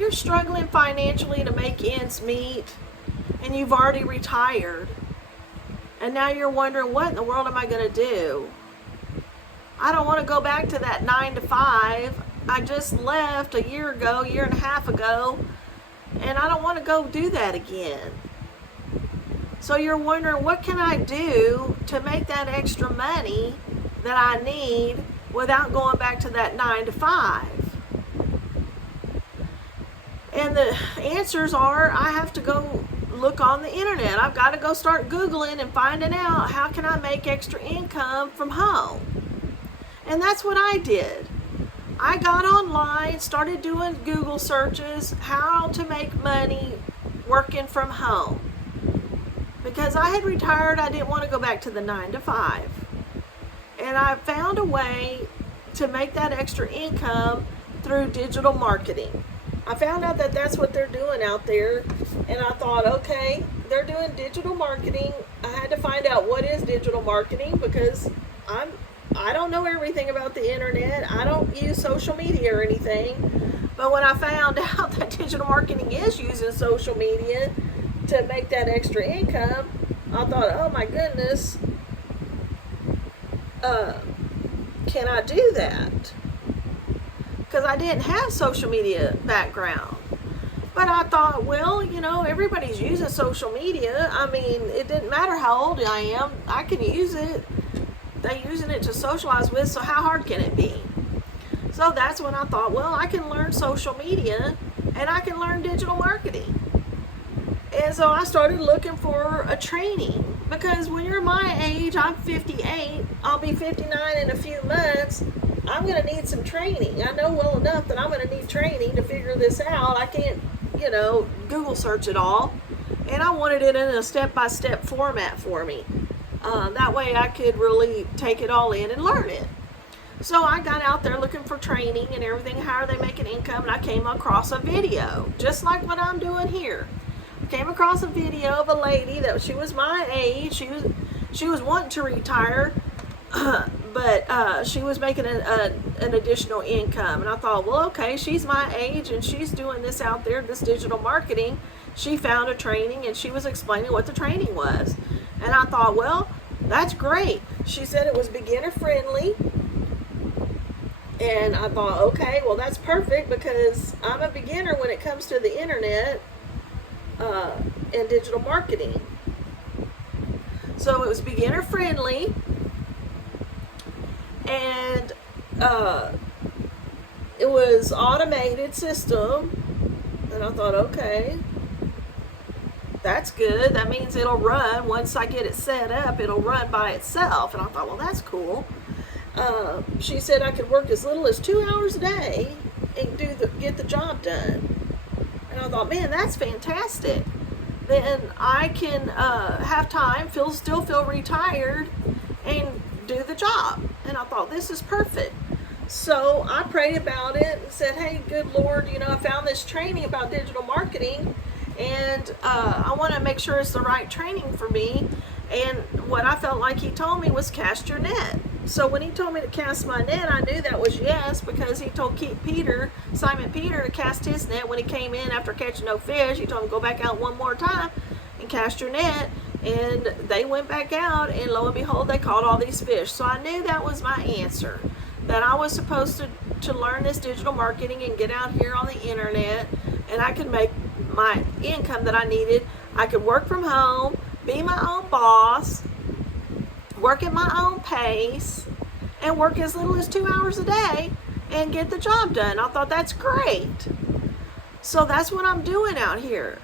you're struggling financially to make ends meet, and you've already retired, and now you're wondering, what in the world am I going to do? I don't want to go back to that 9 to 5. I just left a year ago, year and a half ago, and I don't want to go do that again. So you're wondering, what can I do to make that extra money that I need without going back to that 9 to 5? And the answers are, I have to go look on the internet. I've got to go start Googling and finding out, how can I make extra income from home? And that's what I did. I got online, started doing Google searches, how to make money working from home. Because I had retired, I didn't want to go back to the 9 to 5. And I found a way to make that extra income through digital marketing. I found out that that's what they're doing out there, and I thought, okay, they're doing digital marketing. I had to find out what is digital marketing, because I don't know everything about the internet. I don't use social media or anything. But when I found out that digital marketing is using social media to make that extra income, I thought, oh my goodness, can I do that? Because I didn't have social media background. But I thought, well, everybody's using social media. I mean, it didn't matter how old I am, I can use it. They're using it to socialize with, so how hard can it be? So that's when I thought, well, I can learn social media and I can learn digital marketing. And so I started looking for a training, because when you're my age, I'm 58, I'll be 59 in a few months, I'm going to need some training. I know well enough that I'm going to need training to figure this out. I can't, Google search it all. And I wanted it in a step-by-step format for me. That way I could really take it all in and learn it. So I got out there looking for training and everything, how are they making income, and I came across a video, just like what I'm doing here. I came across a video of a lady that she was my age. She was wanting to retire, but she was making an additional income. And I thought, well, okay, she's my age and she's doing this out there, this digital marketing. She found a training and she was explaining what the training was. And I thought, well, that's great. She said it was beginner friendly. And I thought, okay, well, that's perfect, because I'm a beginner when it comes to the internet and digital marketing. So it was beginner friendly, and it was automated system. And I thought, okay, that's good. That means it'll run. Once I get it set up, it'll run by itself. And I thought, well, that's cool. She said I could work as little as 2 hours a day and get the job done. And I thought, man, that's fantastic. Then I can have time, still feel retired, and do the job. And I thought, this is perfect. So I prayed about it and said, hey, good Lord, I found this training about digital marketing, and I want to make sure it's the right training for me. And what I felt like he told me was cast your net. So when he told me to cast my net, I knew that was yes, because he told Simon Peter, to cast his net when he came in after catching no fish. He told him, go back out one more time and cast your net. And they went back out, and lo and behold, they caught all these fish. So I knew that was my answer, that I was supposed to learn this digital marketing and get out here on the internet, and I could make my income that I needed. I could work from home, be my own boss, work at my own pace, and work as little as 2 hours a day and get the job done. I thought, that's great. So that's what I'm doing out here.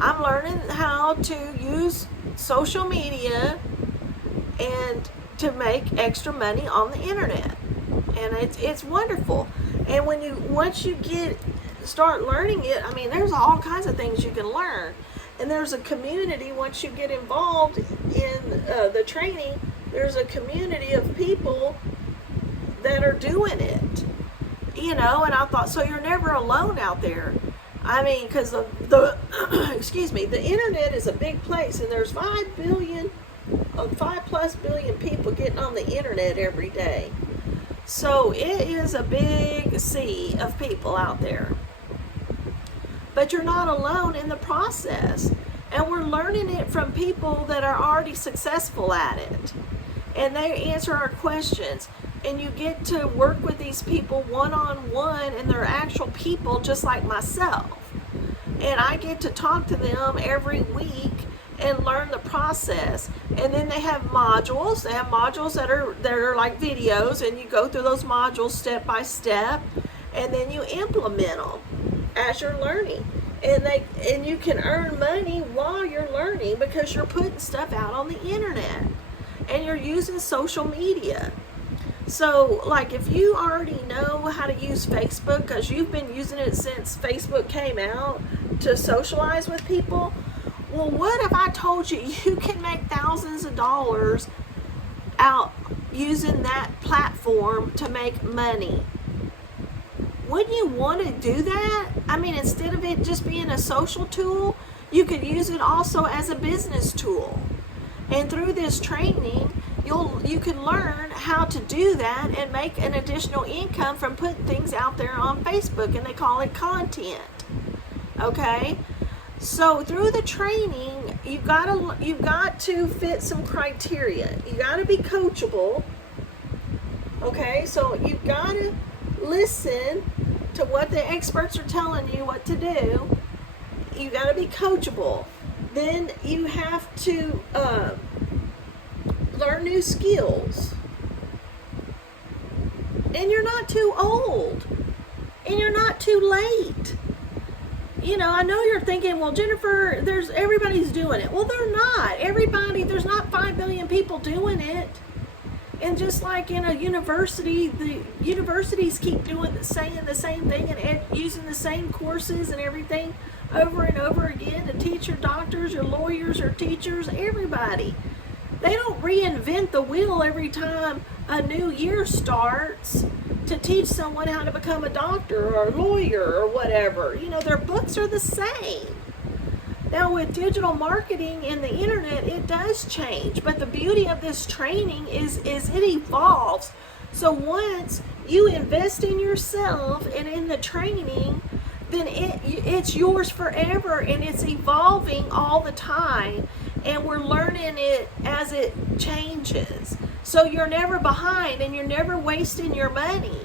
I'm learning how to use social media and to make extra money on the internet. And it's wonderful. And once you start learning it, I mean, there's all kinds of things you can learn. And there's a community, once you get involved in the training, there's a community of people that are doing it, and I thought, so you're never alone out there. I mean, because the internet is a big place, and there's 5+ billion people getting on the internet every day. So it is a big sea of people out there. but you're not alone in the process. And we're learning it from people that are already successful at it. And they answer our questions. And you get to work with these people one-on-one, and they're actual people just like myself. And I get to talk to them every week and learn the process. And then they have modules. They have modules that are like videos, and you go through those modules step by step, and then you implement them as you're learning. And you can earn money while you're learning because you're putting stuff out on the internet and you're using social media. So, like, if you already know how to use Facebook because you've been using it since Facebook came out to socialize with people, well, what if I told you you can make thousands of dollars out using that platform to make money? Wouldn't you want to do that? I mean, instead of it just being a social tool, you could use it also as a business tool. And through this training, you can learn how to do that and make an additional income from putting things out there on Facebook, and they call it content. Okay? So through the training, you've got to fit some criteria. You got to be coachable. Okay? So you've got to listen to what the experts are telling you what to do. You got to be coachable. Then you have to learn new skills. And you're not too old. And you're not too late. You know, I know you're thinking, well, Jenifer, everybody's doing it. Well, they're not. There's not 5 billion people doing it. And just like in a university, the universities keep saying the same thing and using the same courses and everything over and over again to teach your doctors, your lawyers, your teachers, everybody. They don't reinvent the wheel every time a new year starts to teach someone how to become a doctor or a lawyer or whatever. You know, their books are the same. Now, with digital marketing and the internet, it does change. But the beauty of this training is it evolves. So once you invest in yourself and in the training, then it's yours forever, and it's evolving all the time. And we're learning it as it changes. So you're never behind, and you're never wasting your money.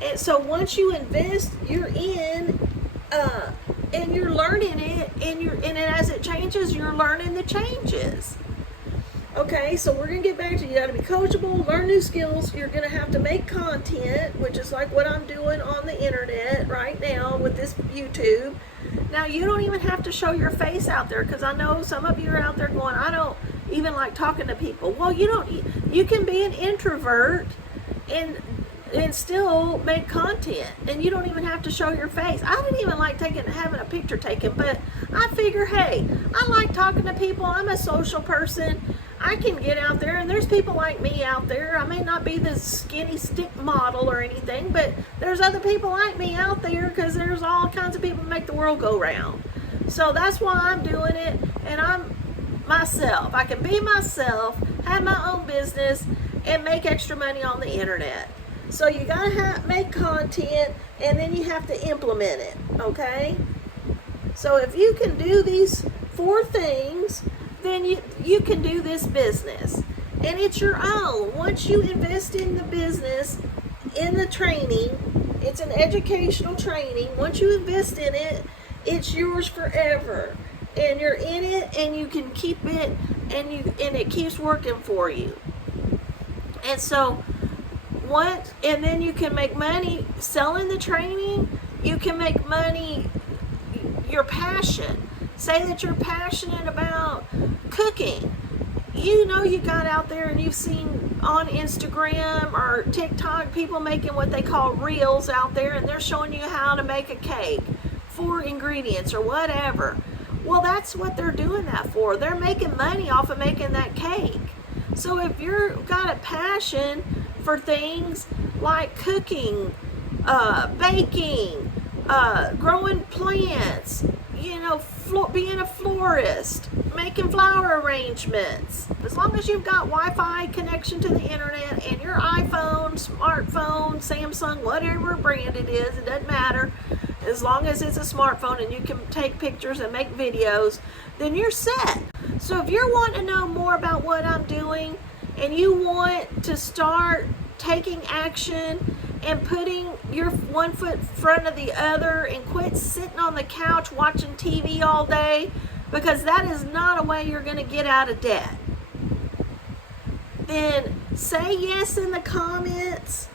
And so once you invest, you're in, and you're learning it, and as it changes, you're learning the changes. Okay, so we're going to get back to, you got to be coachable, learn new skills. You're going to have to make content, which is like what I'm doing on the internet right now with this YouTube. Now, you don't even have to show your face out there, because I know some of you are out there going, I don't even like talking to people. Well, you can be an introvert and still make content, and you don't even have to show your face. I didn't even like having a picture taken, but I figure, hey, I like talking to people. I'm a social person. I can get out there, and there's people like me out there. I may not be the skinny stick model or anything, but there's other people like me out there, because there's all kinds of people that make the world go round. So that's why I'm doing it, and I'm myself. I can be myself, have my own business, and make extra money on the internet. So you gotta make content, and then you have to implement it, okay? So if you can do these 4 things, then you can do this business. And it's your own. Once you invest in the business, in the training, it's an educational training. Once you invest in it, it's yours forever. And you're in it, and you can keep it, and it keeps working for you. And so and then you can make money selling the training. You can make money, your passion. Say that you're passionate about cooking. You know, you got out there and you've seen on Instagram or TikTok people making what they call reels out there, and they're showing you how to make a cake, 4 ingredients or whatever. Well, that's what they're doing that for. They're making money off of making that cake. So if you've got a passion for things like cooking, baking, growing plants, being a florist, making flower arrangements. As long as you've got Wi-Fi connection to the internet and your iPhone, smartphone, Samsung, whatever brand it is, it doesn't matter. as long as it's a smartphone and you can take pictures and make videos, then you're set. So if you're wanting to know more about what I'm doing and you want to start taking action and putting your one foot in front of the other and quit sitting on the couch watching TV all day, because that is not a way you're going to get out of debt, then say yes in the comments.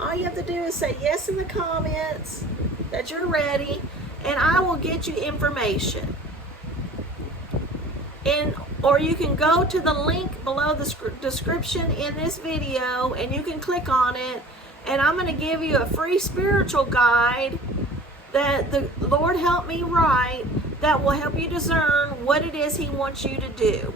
All you have to do is say yes in the comments that you're ready, and I will get you information. Or you can go to the link below the description in this video and you can click on it, and I'm going to give you a free spiritual guide that the Lord helped me write that will help you discern what it is He wants you to do.